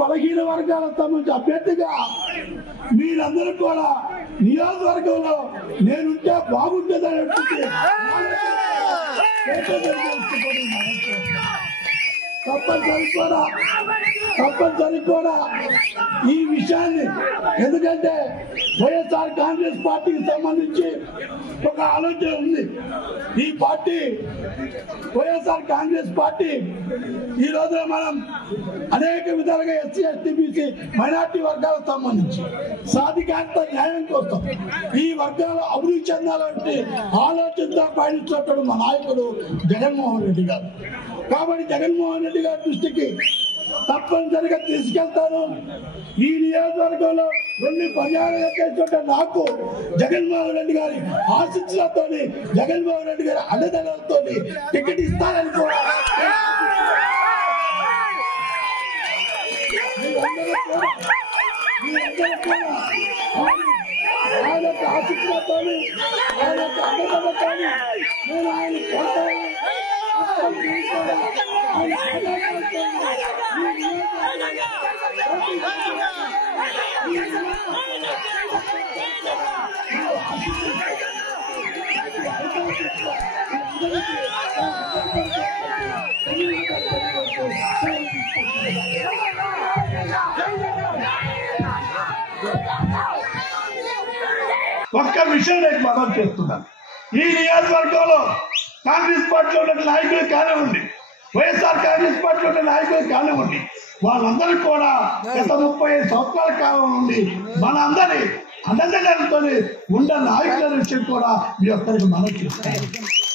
బలహీన వర్గాలకు సంబంధించి అభ్యర్థిగా మీరందరూ కూడా నియోజకవర్గంలో నేనుంటే బాగుంటుందని తప్పనిసరి కూడా ఈ విషయాన్ని, ఎందుకంటే వైఎస్ఆర్ కాంగ్రెస్ పార్టీకి సంబంధించి ఒక ఆలోచన ఉంది. ఈ పార్టీ వైఎస్ఆర్ కాంగ్రెస్ పార్టీ ఈ రోజున మనం అనేక విధాలుగా ఎస్సీ ఎస్టీ బీసీ మైనార్టీ వర్గాలకు సంబంధించి సాధికారత న్యాయం కోసం ఈ వర్గాలు అభివృద్ధి చెందాలంటే ఆలోచనతో పయనిస్తున్నటువంటి మా నాయకుడు జగన్మోహన్ రెడ్డి గారు. కాబట్టి జగన్మోహన్ రెడ్డి గారి దృష్టికి తప్పనిసరిగా తీసుకెళ్తాను. ఈ నియోజకవర్గంలో 2 పర్యాలు చేస్తుంటే నాకు జగన్మోహన్ రెడ్డి గారి ఆశీస్సులతో, జగన్మోహన్ రెడ్డి గారి అండదండలతో టికెట్ ఇస్తానని కూడా ఆయన ఆశీస్సులతో, ఆయన అండదండలతో నేను ఆయన కోరుతాను. ఒక్క విషయం నేను మనం చేస్తున్నాను. ఈ నియోజకవర్గంలో కాంగ్రెస్ పార్టీలో ఉన్న నాయకులు కానివ్వండి, వైఎస్ఆర్ కాంగ్రెస్ పార్టీలో ఉన్న నాయకులు కానివ్వండి, వాళ్ళందరూ కూడా గత 35 సంవత్సరాల కాలం నుండి మన అందరి అండదండలతో ఉన్న నాయకుల విషయం కూడా మీ ఒక్కరికి మనం చేస్తాం.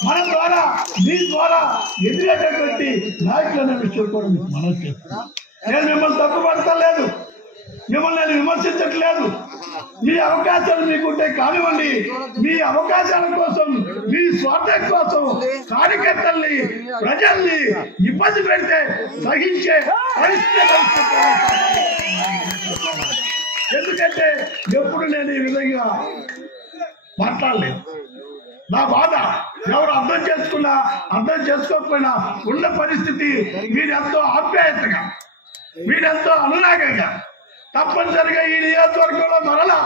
మన ద్వారా మీ ద్వారా ఎదిగేటటువంటి నాయకుల విషయం కూడా మీకు మనం చేస్తాం. నేను మిమ్మల్ని తప్పుపడతలేదు, మిమ్మల్ని నేను విమర్శించట్లేదు. మీ అవకాశాలు మీకుంటే కానివ్వండి, మీ అవకాశాల కోసం, మీ స్వార్థం కోసం కార్యకర్తల్ని, ప్రజల్ని ఇబ్బంది పెడితే సహించే పరిస్థితి. ఎందుకంటే ఎప్పుడు నేను ఈ విధంగా మాట్లాడలేదు. నా బాధ ఎవరు అర్థం చేసుకున్నా అర్థం చేసుకోకపోయినా ఉన్న పరిస్థితి మీరెంతో ఆప్యాయతగా, మీరెంతో అనురాగంగా తప్పనిసరిగా ఈ నియోజకవర్గంలో మరలా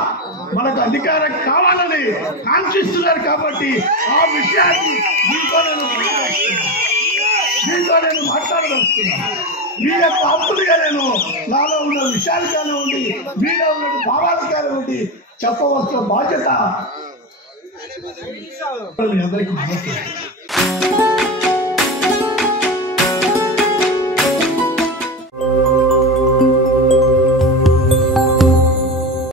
మనకు అధికారం కావాలని కాంక్షిస్తున్నారు. కాబట్టి ఆ విషయాన్ని మీతో నేను మాట్లాడదలుచుకున్నాను. మీ యొక్క హక్కులుగా నేను నాలో ఉన్న విషయాలు కానివ్వండి, మీలో ఉన్న భావాలు కానివ్వండి చెప్పవలసిన బాధ్యత అందరికీ